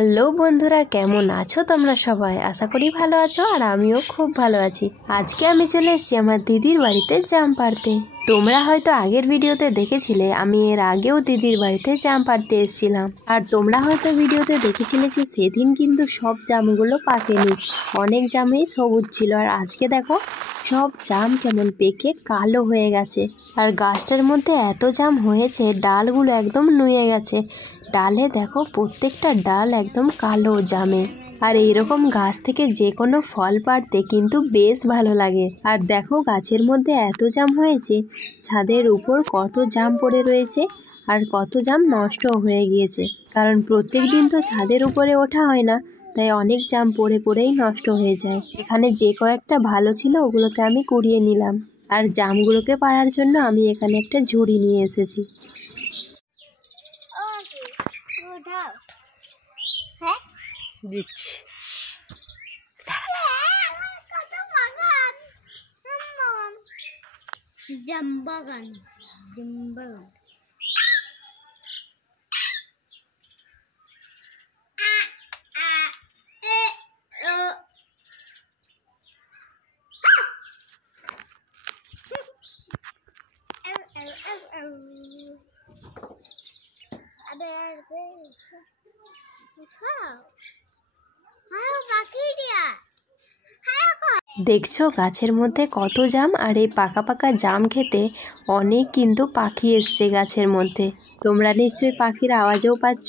Hello বন্ধুরা, কেমন আছো তোমরা সবাই? আশা করি ভালো আছো আর আমিও খুব ভালো আছি। আজকে আমি চলে এসেছি আমার দিদির বাড়িতে জাম পাড়তে। তোমরা হয়তো আগের ভিডিওতে দেখেছিলে আমি এর আগেও দিদির বাড়িতে জাম পাড়তে এসেছিলাম, আর তোমরা হয়তো ভিডিওতে দেখেছিলে যে সেদিন কিন্তু সব জামগুলো পাকেনি, অনেক জামই সবুজ ছিল। আর আজকে দেখো সব জাম কেমন পেকে কালো হয়ে গেছে, আর গাছটার মধ্যে এত জাম হয়েছে ডালগুলো একদম নুয়ে গেছে। ডালে দেখো প্রত্যেকটা ডাল একদম কালো জামে। আর এইরকম গাছ থেকে যে কোনো ফল পাড়তে কিন্তু বেশ ভালো লাগে। আর দেখো গাছের মধ্যে এত জাম হয়েছে, ছাদের উপর কত জাম পড়ে রয়েছে আর কত জাম নষ্ট হয়ে গিয়েছে, কারণ প্রত্যেক দিন তো ছাদের উপরে ওঠা হয় না, তাই অনেক জাম পড়ে পড়েই নষ্ট হয়ে যায়। এখানে যে কয়েকটা ভালো ছিল ওগুলোকে আমি কুড়িয়ে নিলাম, আর জামগুলোকে পাড়ার জন্য আমি এখানে একটা ঝুড়ি নিয়ে এসেছি। দিচ্ছি জামবাগান জামবাগান দেখছো গাছের মধ্যে কত জাম, আর এই পাকা পাকা জাম খেতে অনেক কিন্তু পাখি এসছে গাছের মধ্যে। তোমরা নিশ্চয়ই পাখির আওয়াজও পাচ্ছ।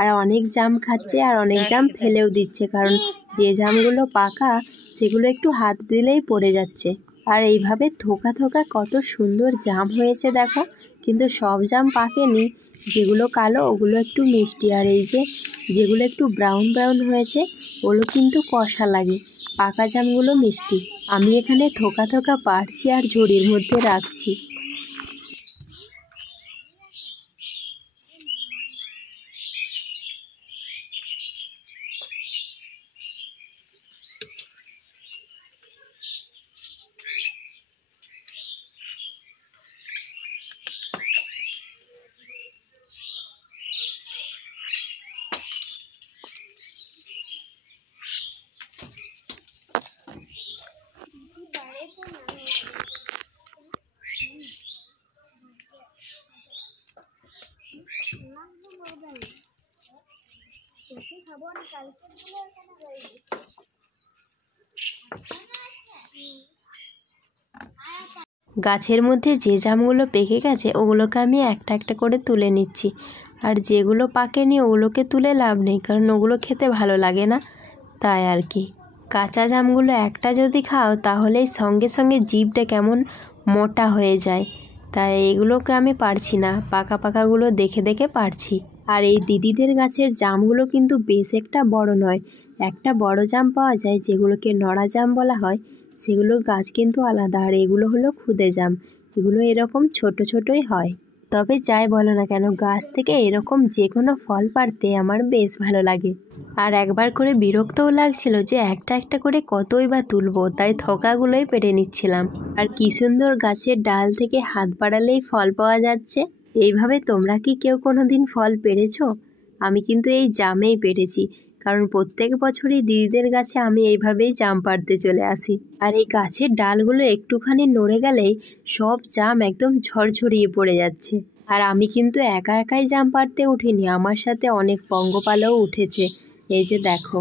আর অনেক জাম খাচ্ছে আর অনেক জাম ফেলেও দিচ্ছে, কারণ যে জামগুলো পাকা সেগুলো একটু হাত দিলেই পড়ে যাচ্ছে। আর এইভাবে থোকা থোকা কত সুন্দর জাম হয়েছে দেখো, কিন্তু সব জাম পাকেনি। যেগুলো কালো ওগুলো একটু মিষ্টি, আর এই যেগুলো একটু ব্রাউন ব্রাউন হয়েছে ওগুলো কিন্তু কষা লাগে। পাকা জামগুলো মিষ্টি। আমি এখানে থোকা থোকা পাড়ছি আর ঝুড়ির মধ্যে রাখছি। গাছের মধ্যে যে জামগুলো পেকে গেছে ওগুলোকে আমি একটা একটা করে তুলে নিচ্ছি, আর যেগুলো পাকেনি ওগুলোকে তুলে লাভ নেই, কারণ ওগুলো খেতে ভালো লাগে না, তাই আর কি। কাঁচা জামগুলো একটা যদি খাও তাহলেই সঙ্গে সঙ্গে জিভটা কেমন মোটা হয়ে যায়, তাই এগুলোকে আমি পারছি না, পাকা পাকাগুলো দেখে দেখে পারছি। আর এই দিদিদের গাছের জামগুলো কিন্তু বেশ একটা বড় নয়। একটা বড় জাম পাওয়া যায় যেগুলোকে নড়া জাম বলা হয়, সেগুলোর গাছ কিন্তু আলাদা। আর এগুলো হলো খুদে জাম, এগুলো এরকম ছোট ছোটই হয়। তবে যাই বলো না কেন, গাছ থেকে এরকম যে কোনো ফল পাড়তে আমার বেশ ভালো লাগে। আর একবার করে বিরক্তও লাগছিল যে একটা একটা করে কতই বা তুলবো, তাই থোকাগুলোই পেড়ে নিচ্ছিলাম। আর কি সুন্দর গাছের ডাল থেকে হাত বাড়ালেই ফল পাওয়া যাচ্ছে। এইভাবে তোমরা কি কেউ কোনো দিন ফল পেড়েছো? আমি কিন্তু এই জামেই পেড়েছি, কারণ প্রত্যেক বছরই দিদিদের গাছে আমি এইভাবেই জাম পাড়তে চলে আসি। আর এই গাছের ডালগুলো একটুখানি নড়ে গেলেই সব জাম একদম ঝরঝরিয়ে পড়ে যাচ্ছে। আর আমি কিন্তু একা একাই জাম পাড়তে উঠিনি, আমার সাথে অনেক পঙ্গপালও উঠেছে। এই যে দেখো।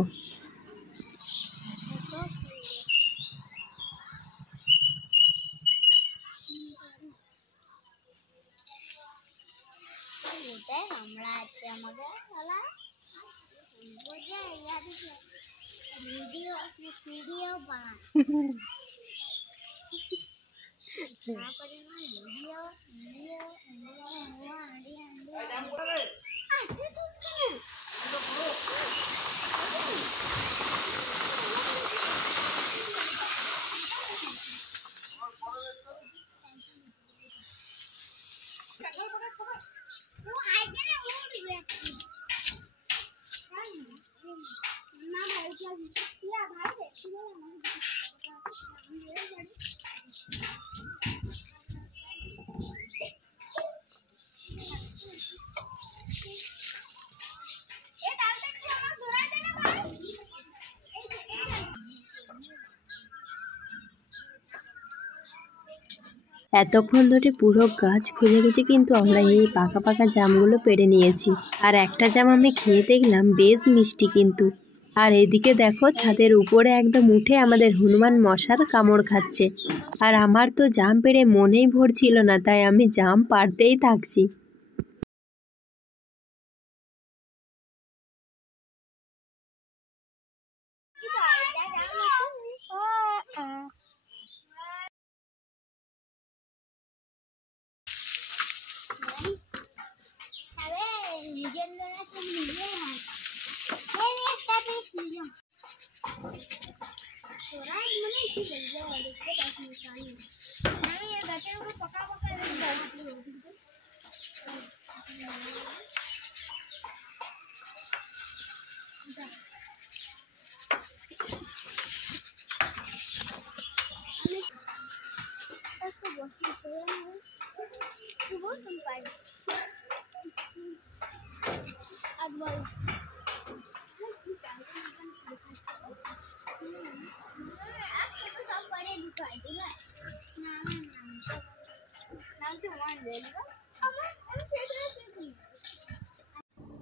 এতক্ষণ ধরে পুরো গাছ খুঁজে খুঁজে কিন্তু আমরা এই পাকা পাকা জামগুলো পেড়ে নিয়েছি। আর একটা জাম আমি খেয়ে দেখলাম বেশ মিষ্টি কিন্তু। আর এদিকে দেখো ছাদের উপরে একদম উঠে আমাদের হনুমান মশার কামড় খাচ্ছে। আর আমার তো জাম পেড়ে মনেই ভরছিল না, তাই আমি জাম পাড়তেই থাকছি।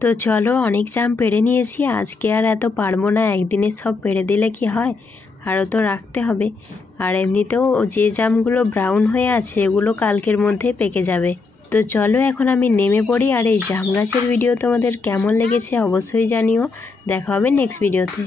তো চলো, অনেক জাম পেড়ে নিয়েছি, আজকে আর এত পারবো না, একদিনে সব পেড়ে দিলে কি হয়, আরও তো রাখতে হবে। আর এমনিতেও যে জামগুলো ব্রাউন হয়ে আছে এগুলো কালকের মধ্যে পেকে যাবে। তো চলো এখন আমি নেমে পড়ি। আর এই জাম গাছের ভিডিও তোমাদের কেমন লেগেছে অবশ্যই জানিও। দেখা হবে নেক্সট ভিডিওতে।